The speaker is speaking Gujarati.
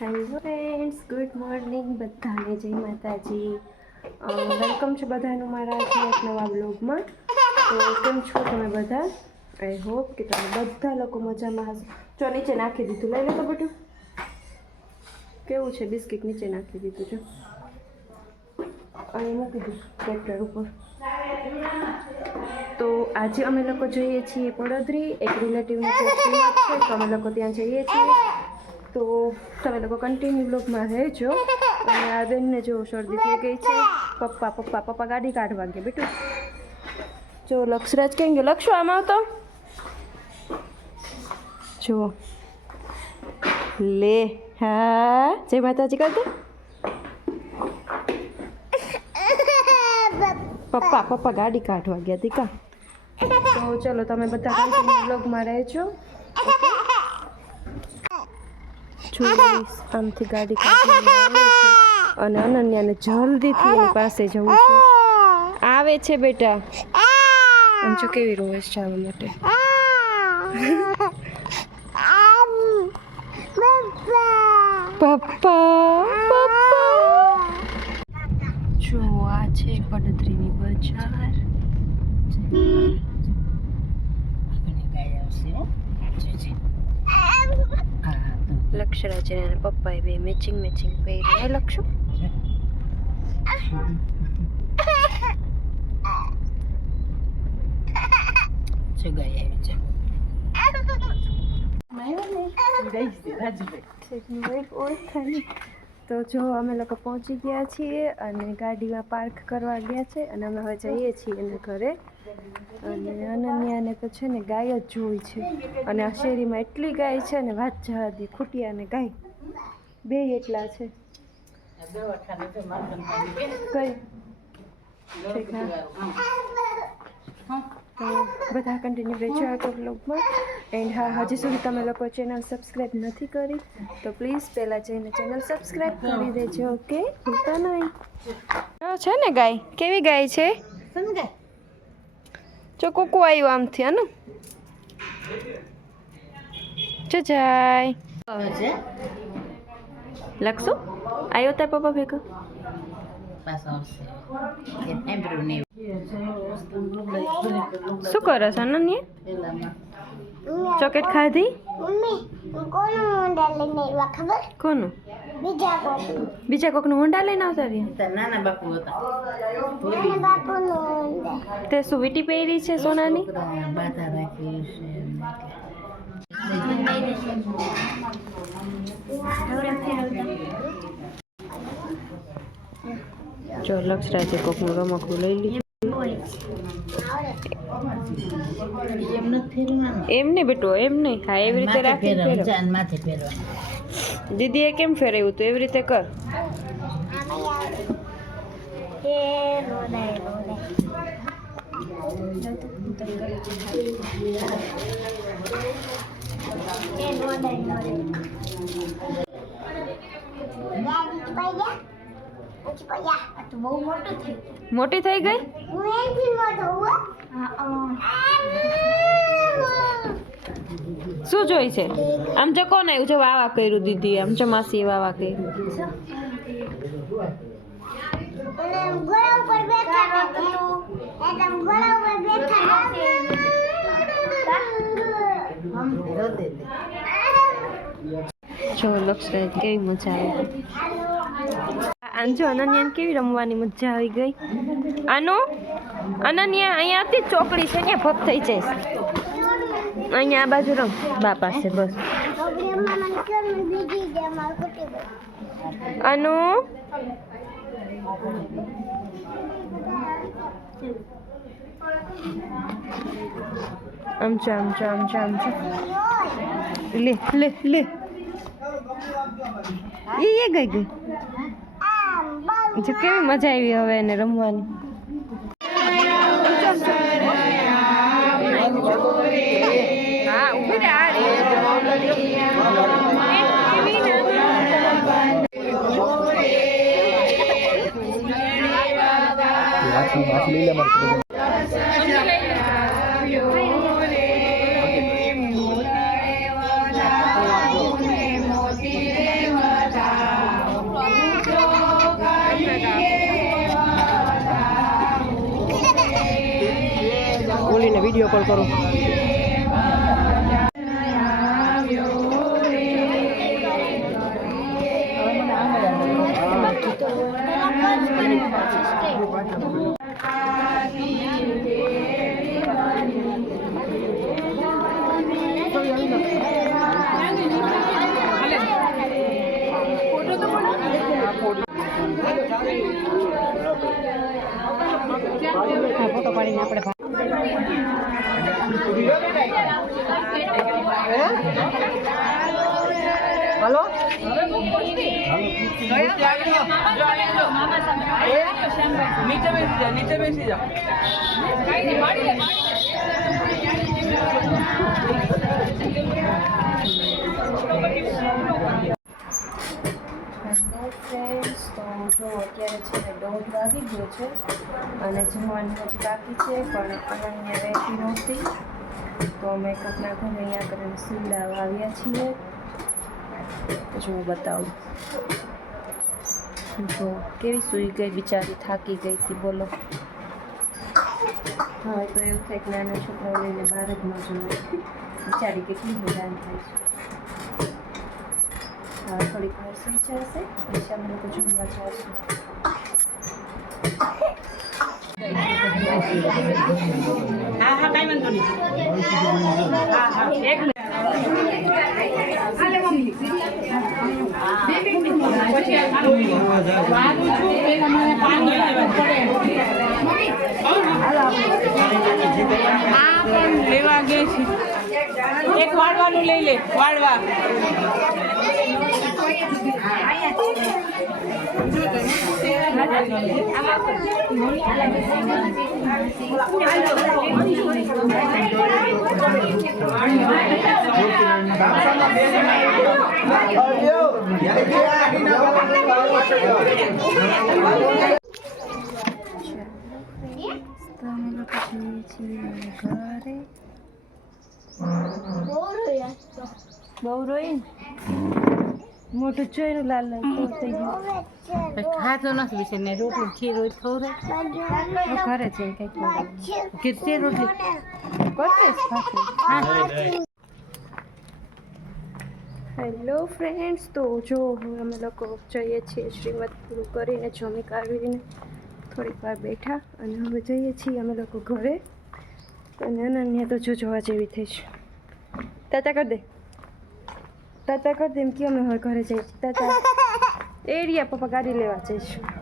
હેલો ફ્રેન્ડ્સ ગુડ મોર્નિંગ બધાને. જય માતાજી. વેલકમ છે બધાનું મારા એક નવા બ્લોગમાં તો કેમ છો તમે બધા? આઈ હોપ કે તમે બધા લોકો મજામાં હશો. જો, નીચે નાખી દીધું. લઈ લો તો બધું. કેવું છે બિસ્કિટ નીચે નાખી દીધું જો અને મૂકી દીધું ટ્રેક્ટર ઉપર. તો આજે અમે લોકો જઈએ છીએ પડોદરી એક રિલેટિવની છે, તો અમે લોકો ત્યાં જઈએ છીએ. તો તમે લોકો કન્ટિન્યુ બ્લોગમાં રહેજો. અને આ બેનને જો શરદી થઈ ગઈ છે, પપ્પા પપ્પા પપ્પા ગાડી કાઢવા ગયા બેટું. જો લક્ષરાજ કેમ ગયો? લક્ષો આમાં તો જો. લે, હા, જય માતાજી કરતે પપ્પા પપ્પા ગાડી કાઢવા ગયા દીકા. તો ચલો તમે બધા બ્લોગમાં રહેજો. જોઈશ આમથી ગાડી કાઢીને અને અનન્યાને જલ્દીથી એની પાસે જવું છે. આવે છે બેટા. આમ જો કેવી રોવે છે આવવા માટે. પપ્પા પપ્પા. જો આ છે પડદરીની બજાર. લક્ષરાજ અને પપ્પાએ બે મેચિંગ મેચિંગ પહેરી. લક્ષો? તો જો અમે લોકો પહોંચી ગયા છીએ અને ગાડીમાં પાર્ક કરવા ગયા છે અને અમે હવે જઈએ છીએ એના ઘરે. અને અનન્યાને તો છે ને ગાય જ જોઈ છે. અને આ શેરીમાં એટલી ગાય છે ને વાત જહાદી, ખૂટિયા અને ગાય. બે એટલા છે. કઈ? બધા કન્ટિન્યુ રહેજો આગળ બ્લોગમાં એન્ડ હા, હજી સુધી તમે લોકો ચેનલ સબસ્ક્રાઈબ નથી કરી, તો પ્લીઝ પહેલાં જઈને ચેનલ સબસ્ક્રાઈબ કરી દેજો ઓકે ભૂલતા નહીં. છે ને ગાય? કેવી ગાય છે? જો કોકો આવ્યું આમથી હા ને? જો જાય. લખશો? આવ્યો તાર પપ્પા ભેગો? શું કરો છો અનન્યા ચોકેટ ખાધી? કોનું? બીજા કોનું બીજા કોકનું હોન્ડા લઈને આવતા રહ્યા? નાના બાપુ હતા. નાના બાપુનું મોંડા તે શું વીટી પહેરી છે સોનાની? બાધા રાખી છે જો લક્ષરાજે કોકનું રમકડું લઈ લીધું. એમ નથી એમ નહીં બેટો એમ નહીં. હા એવી રીતે રાખી માથે ફેરવાનું દીદીએ કેમ ફેરવ્યું તું? એવી રીતે કર. એ મોટું થઈ ગઈ. શું જોઈ છે? આમ જો કોને આવ્યું? છે વાવા કર્યું દીદી આમ જો માસી વાવા કર્યું. જો લક્ષરાજ કેવી મજા આવી. આમ જો અનન્યાને કેવી રમવાની મજા આવી ગઈ આનો અનન્યા અહીંયા હતી જ ચોકડી છે અહીંયા ભપ થઈ જઈશ અહીંયા આ બાજુ રમ બા પાસે બસ છોકરી અમ્મા મને કેમ બીજી દે માર કુટી ગઈ અનુ આમ છે આમ છે આમ છે આમ છે લે લે લે એ એ ગઈ ગઈ આમ બહુ જો કેવી મજા આવી હવે એને રમવાની. હા ઊભી રે આ માછલી માછલી લઈ લે. મારે વીડિયો કોલ કરું. ફોટો પાડીને આપણે હલો? નીચે બેસી જા નીચે બેસી જા. હેલો ફ્રેન્ડ્સ તો જો અત્યારે છે ને દોઢ વાગી ગયો છે અને જમવાનું હજી બાકી છે પણ અનન્ય રહેતી નહોતી. તો અમે કોકના ઘરે અહીંયા કરીને સીવડાવવા આવ્યા છીએ. જો હું બતાવું. જો કેવી સૂઈ ગઈ બિચારી, થાકી ગઈ હતી, બોલો. હા, તો એવું થાય કે નાના છોકરાઓ લઈને બહાર જ ન જવાય. બિચારી કેટલી હેરાન થાય છે. હા, થોડીક વાર સુઈ જશે, પછી અમે લોકો જમવા જઈશું. હા હા, કાંઈ વાંધો નહીં. હા હા, એક મિનિટ. આ પણ લેવા ગયે છે એક વાળવાનું લઈ લે વાળવા બહુ રોઈ મોટું જોઈને લાલ થઈ ગયું ખાતો નથી વિશે ને રોટલી ઘરે છે કંઈક કેટલી રોટલી કરતે હેલો ફ્રેન્ડ્સ તો જો હવે અમે લોકો જઈએ છીએ શ્રીમદ પૂરું કરીને જમી કાઢીને થોડીક વાર બેઠા અને હવે જઈએ છીએ અમે લોકો ઘરે. અને અનન્યા તો જો જોવા જેવી થઈ છે. તાતા કરી દે. તાતા કરી દે એમ કે અમે હવે ઘરે જઈએ છીએ. તાતા એ રહ્યા પપ્પા ગાડી લેવા જઈશું.